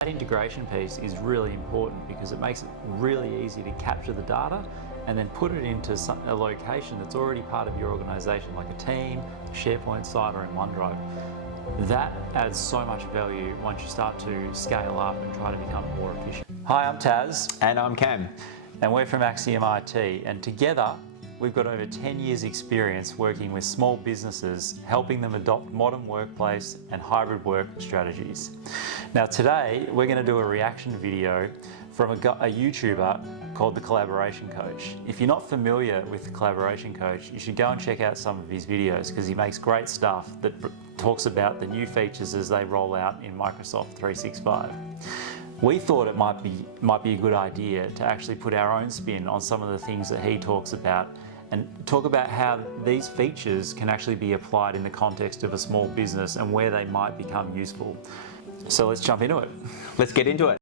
That integration piece is really important because it makes it really easy to capture the data and then put it into a location that's already part of your organization, like a team, a SharePoint site, or in OneDrive. That adds so much value once you start to scale up and try to become more efficient. Hi, I'm Tas. And I'm Cam. And we're from Axiom IT. And together, we've got over 10 years experience working with small businesses, helping them adopt modern workplace and hybrid work strategies. Now today, we're going to do a reaction video from a YouTuber called The Collaboration Coach. If you're not familiar with The Collaboration Coach, you should go and check out some of his videos because he makes great stuff that talks about the new features as they roll out in Microsoft 365. We thought it might be a good idea to actually put our own spin on some of the things that he talks about and talk about how these features can actually be applied in the context of a small business and where they might become useful. So let's jump into it. Let's get into it.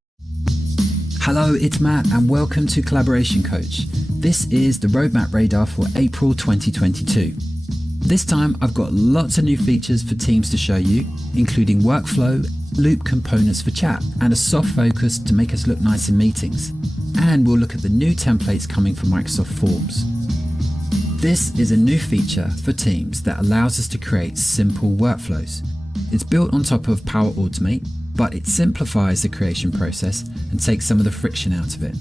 Hello, it's Matt and welcome to Collaboration Coach. This is the roadmap radar for April 2022. This time I've got lots of new features for Teams to show you, including workflow, loop components for chat, and a soft focus to make us look nice in meetings. And we'll look at the new templates coming from Microsoft Forms. This is a new feature for Teams that allows us to create simple workflows. It's built on top of Power Automate, but it simplifies the creation process and takes some of the friction out of it.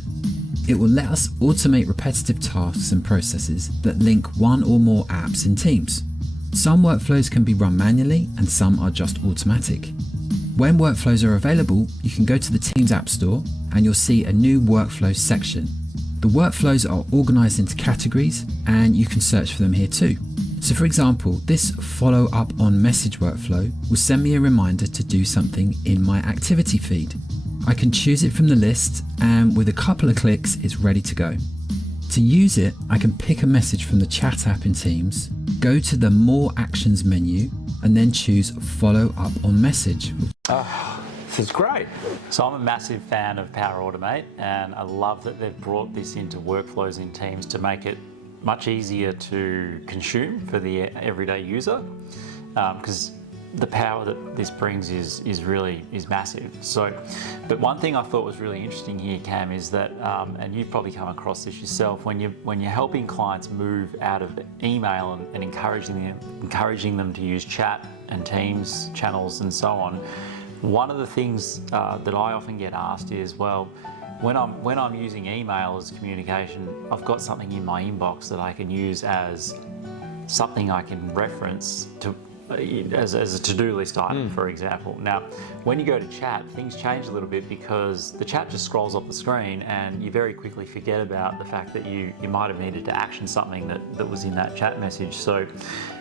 It will let us automate repetitive tasks and processes that link one or more apps in Teams. Some workflows can be run manually and some are just automatic. When workflows are available, you can go to the Teams App Store and you'll see a new workflows section. The workflows are organized into categories and you can search for them here too. So for example, this follow up on message workflow will send me a reminder to do something in my activity feed. I can choose it from the list and with a couple of clicks, it's ready to go. To use it, I can pick a message from the chat app in Teams, go to the More Actions menu, and then choose Follow Up on Message. This is great. So I'm a massive fan of Power Automate and I love that they've brought this into workflows in Teams to make it much easier to consume for the everyday user because the power that this brings is massive. So, but one thing I thought was really interesting here, Cam, is that, and you've probably come across this yourself, when you're helping clients move out of email and encouraging them to use chat and Teams channels and so on. One of the things that I often get asked is, well, when I'm using email as communication, I've got something in my inbox that I can use as something I can reference to as a to-do list item, for example. Now, when you go to chat, things change a little bit because the chat just scrolls off the screen and you very quickly forget about the fact that you might have needed to action something that was in that chat message. So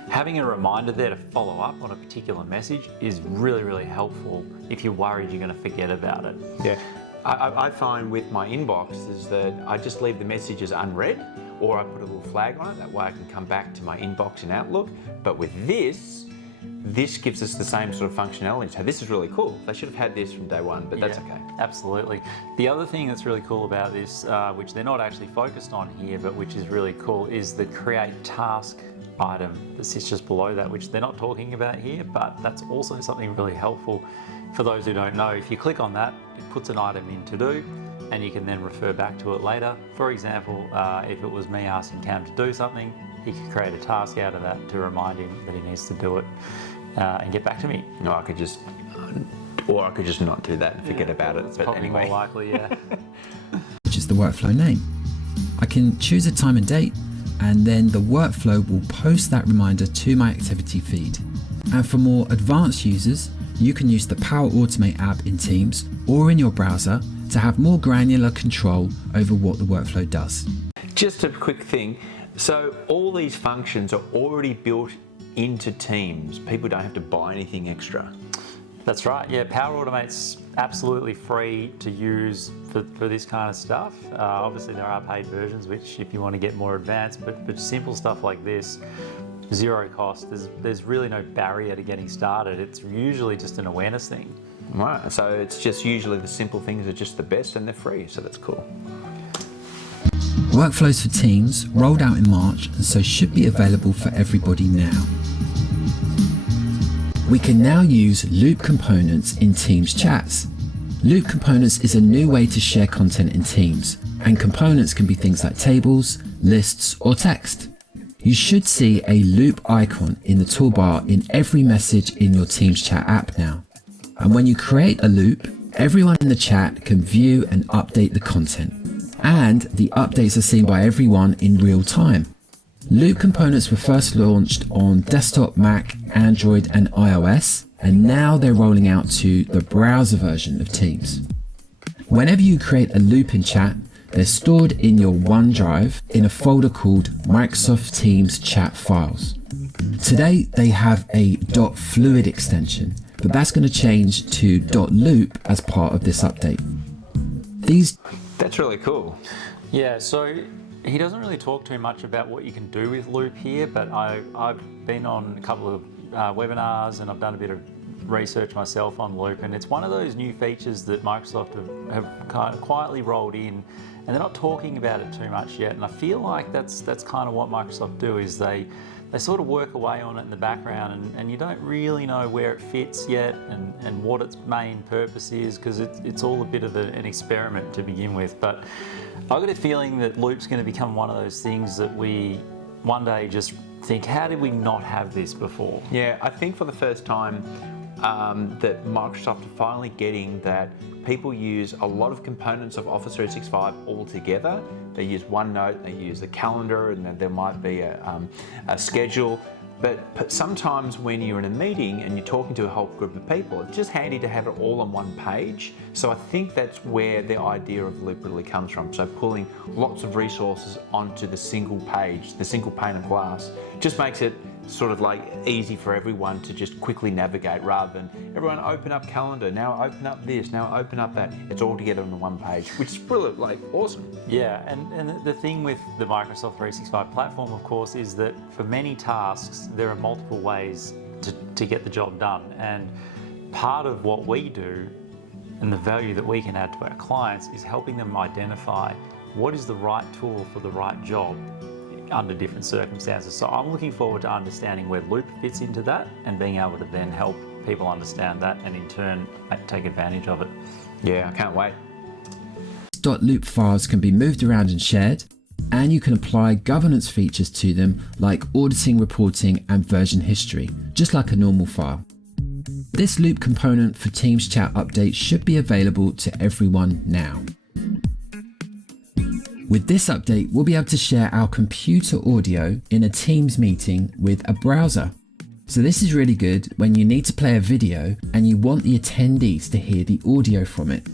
having a reminder there to follow up on a particular message is really, really helpful if you're worried you're going to forget about it. Yeah. I find with my inbox is that I just leave the messages unread or I put a little flag on it. That way I can come back to my inbox in Outlook. But with this gives us the same sort of functionality. So this is really cool. They should have had this from day one, but that's okay. Absolutely. The other thing that's really cool about this, which they're not actually focused on here, but which is really cool, is the create task item that sits just below that, which they're not talking about here, but that's also something really helpful for those who don't know. If you click on that, it puts an item in to do, and you can then refer back to it later. For example, if it was me asking Cam to do something, he could create a task out of that to remind him that he needs to do it and get back to me. No, I could just not do that and forget about it. It's but probably anyway. more likely, yeah. Which is the workflow name. I can choose a time and date, and then the workflow will post that reminder to my activity feed. And for more advanced users, you can use the Power Automate app in Teams or in your browser to have more granular control over what the workflow does. Just a quick thing. So all these functions are already built into Teams. People don't have to buy anything extra. That's right, yeah. Power Automate's absolutely free to use for this kind of stuff. Obviously there are paid versions which if you want to get more advanced, but simple stuff like this, zero cost. There's really no barrier to getting started. It's usually just an awareness thing. Right, so it's just usually the simple things are just the best and they're free, so that's cool. Workflows for Teams rolled out in March and so should be available for everybody now. We can now use loop components in Teams chats. Loop Components is a new way to share content in Teams, and components can be things like tables, lists, or text. You should see a loop icon in the toolbar in every message in your Teams chat app now. And when you create a loop, everyone in the chat can view and update the content. And the updates are seen by everyone in real time. Loop Components were first launched on desktop, Mac, Android, and iOS, and now they're rolling out to the browser version of Teams. Whenever you create a loop in chat, they're stored in your OneDrive in a folder called Microsoft Teams Chat Files. Today, they have a .fluid extension, but that's going to change to .loop as part of this update. That's really cool. Yeah, so he doesn't really talk too much about what you can do with Loop here, but I've been on a couple of webinars and I've done a bit of research myself on Loop, and it's one of those new features that Microsoft have kind of quietly rolled in, and they're not talking about it too much yet. And I feel like that's kind of what Microsoft do, is they sort of work away on it in the background, and you don't really know where it fits yet and what its main purpose is, because it's all a bit of an experiment to begin with. But I've got a feeling that Loop's going to become one of those things that we one day just think, how did we not have this before? Yeah, I think for the first time that Microsoft are finally getting that people use a lot of components of Office 365 all together. They use OneNote, they use the calendar, and then there might be a schedule. But sometimes when you're in a meeting and you're talking to a whole group of people, it's just handy to have it all on one page. So I think that's where the idea of Loop really comes from. So pulling lots of resources onto the single page, the single pane of glass, just makes it sort of like easy for everyone to just quickly navigate, rather than everyone open up calendar, now open up this, now open up that. It's all together on the one page, which is really like awesome. Yeah, and the thing with the Microsoft 365 platform, of course, is that for many tasks, there are multiple ways to get the job done. And part of what we do and the value that we can add to our clients is helping them identify what is the right tool for the right job under different circumstances. So I'm looking forward to understanding where Loop fits into that and being able to then help people understand that and in turn take advantage of it. Yeah, I can't wait. .loop files can be moved around and shared, and you can apply governance features to them like auditing, reporting, and version history, just like a normal file. This Loop component for Teams chat update should be available to everyone now. With this update, we'll be able to share our computer audio in a Teams meeting with a browser. So this is really good when you need to play a video and you want the attendees to hear the audio from it.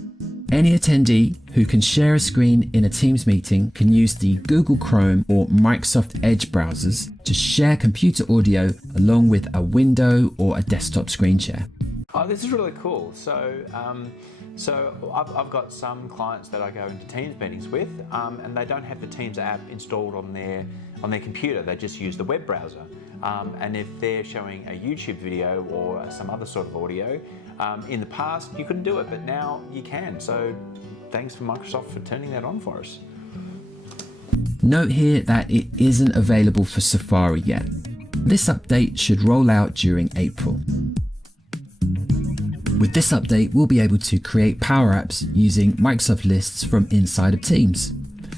Any attendee who can share a screen in a Teams meeting can use the Google Chrome or Microsoft Edge browsers to share computer audio along with a window or a desktop screen share. Oh, this is really cool. So I've got some clients that I go into Teams meetings with, and they don't have the Teams app installed on their computer. They just use the web browser. And if they're showing a YouTube video or some other sort of audio, in the past you couldn't do it, but now you can. So thanks for Microsoft for turning that on for us. Note here that it isn't available for Safari yet. This update should roll out during April. With this update, we'll be able to create Power Apps using Microsoft lists from inside of Teams.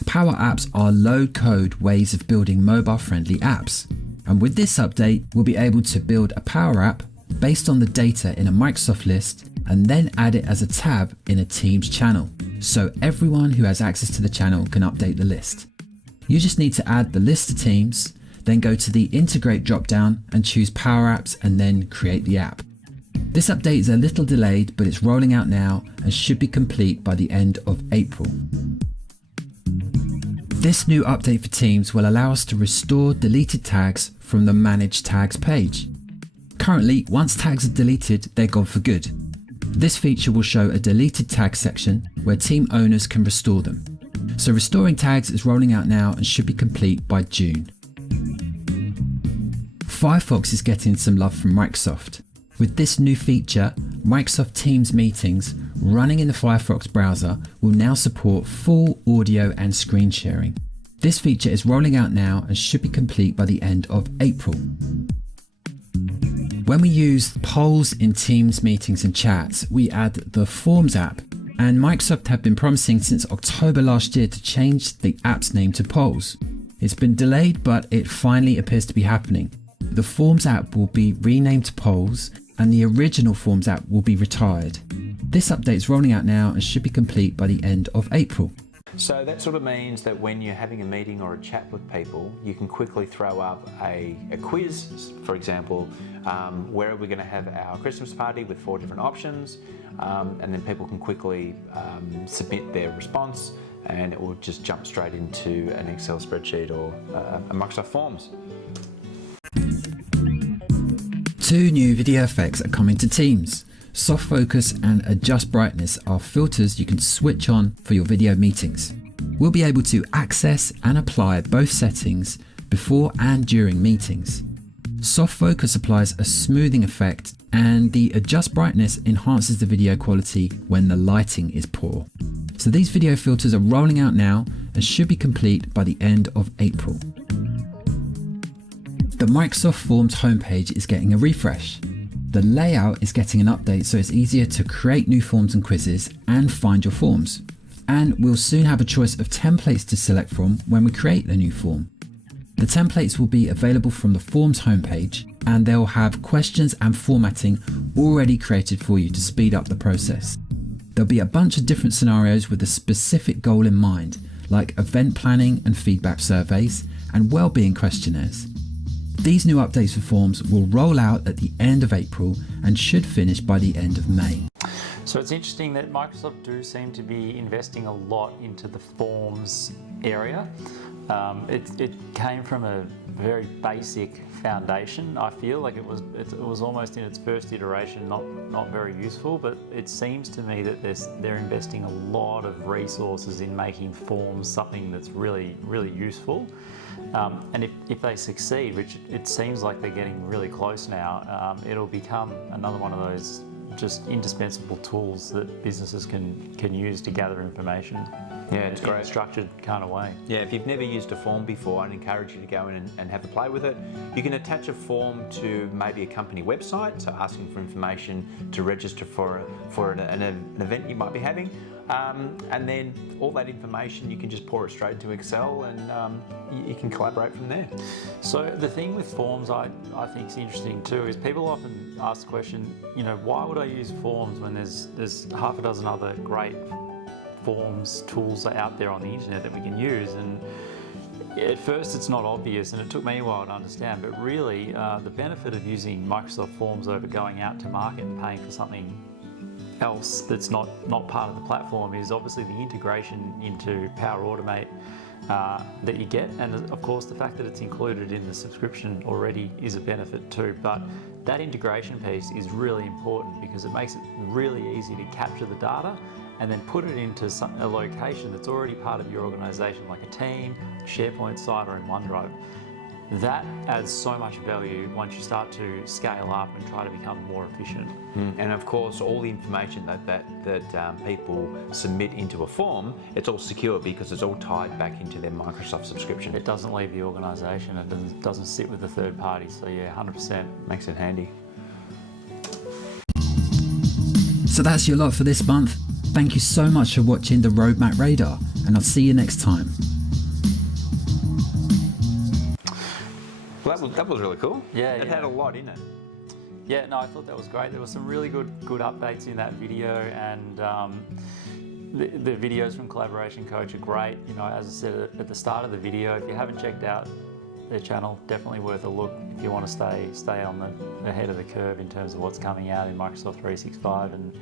Power Apps are low-code ways of building mobile-friendly apps. And with this update, we'll be able to build a Power App based on the data in a Microsoft list and then add it as a tab in a Teams channel. So everyone who has access to the channel can update the list. You just need to add the list to Teams, then go to the Integrate dropdown and choose Power Apps and then create the app. This update is a little delayed, but it's rolling out now and should be complete by the end of April. This new update for Teams will allow us to restore deleted tags from the Manage Tags page. Currently, once tags are deleted, they're gone for good. This feature will show a deleted tag section where team owners can restore them. So restoring tags is rolling out now and should be complete by June. Firefox is getting some love from Microsoft. With this new feature, Microsoft Teams meetings running in the Firefox browser will now support full audio and screen sharing. This feature is rolling out now and should be complete by the end of April. When we use polls in Teams meetings and chats, we add the Forms app And Microsoft have been promising since October last year to change the app's name to Polls. It's been delayed, but it finally appears to be happening. The Forms app will be renamed to Polls, and the original Forms app will be retired. This update is rolling out now and should be complete by the end of April. So that sort of means that when you're having a meeting or a chat with people, you can quickly throw up a quiz. For example, where are we going to have our Christmas party with 4 different options? And then people can quickly submit their response, and it will just jump straight into an Excel spreadsheet or a Microsoft Forms. 2 new video effects are coming to Teams. Soft focus and adjust brightness are filters you can switch on for your video meetings. We'll be able to access and apply both settings before and during meetings. Soft focus applies a smoothing effect, and the adjust brightness enhances the video quality when the lighting is poor. So these video filters are rolling out now and should be complete by the end of April. The Microsoft Forms homepage is getting a refresh. The layout is getting an update so it's easier to create new forms and quizzes and find your forms. And we'll soon have a choice of templates to select from when we create a new form. The templates will be available from the Forms homepage, and they'll have questions and formatting already created for you to speed up the process. There'll be a bunch of different scenarios with a specific goal in mind, like event planning and feedback surveys and well-being questionnaires. These new updates for Forms will roll out at the end of April and should finish by the end of May. So it's interesting that Microsoft do seem to be investing a lot into the Forms area. It came from a very basic foundation. I feel like it was almost in its first iteration not very useful, but it seems to me that they're investing a lot of resources in making Forms something that's really useful. And if they succeed, which it seems like they're getting really close now, it'll become another one of those just indispensable tools that businesses can use to gather information. Yeah, it's in a great. structured kind of way. Yeah, if you've never used a form before, I'd encourage you to go in and have a play with it. You can attach a form to maybe a company website, so asking for information to register for an event you might be having. And then all that information, you can just pour it straight into Excel, and you can collaborate from there. So the thing with Forms I think is interesting too is people often ask the question, why would I use Forms when there's half a dozen other great Forms tools out there on the internet that we can use? And at first it's not obvious, and it took me a while to understand, but really the benefit of using Microsoft Forms over going out to market and paying for something else that's not part of the platform is obviously the integration into Power Automate that you get, and of course the fact that it's included in the subscription already is a benefit too. But that integration piece is really important because it makes it really easy to capture the data and then put it into a location that's already part of your organization, like a team, SharePoint site, or in OneDrive. That adds so much value once you start to scale up and try to become more efficient. And of course, all the information that people submit into a form, it's all secure because it's all tied back into their Microsoft subscription. It doesn't leave the organisation. It doesn't sit with the third party. So yeah, 100%. Makes it handy. So that's your lot for this month. Thank you so much for watching the Roadmap Radar, and I'll see you next time. Well, that was really cool. Yeah, It had a lot in it. Yeah, no, I thought that was great. There were some really good updates in that video, and the videos from Collaboration Coach are great. As I said at the start of the video, if you haven't checked out their channel, definitely worth a look if you want to stay on the head of the curve in terms of what's coming out in Microsoft 365. And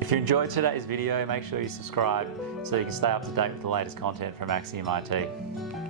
if you enjoyed today's video, make sure you subscribe so you can stay up to date with the latest content from Axiom IT.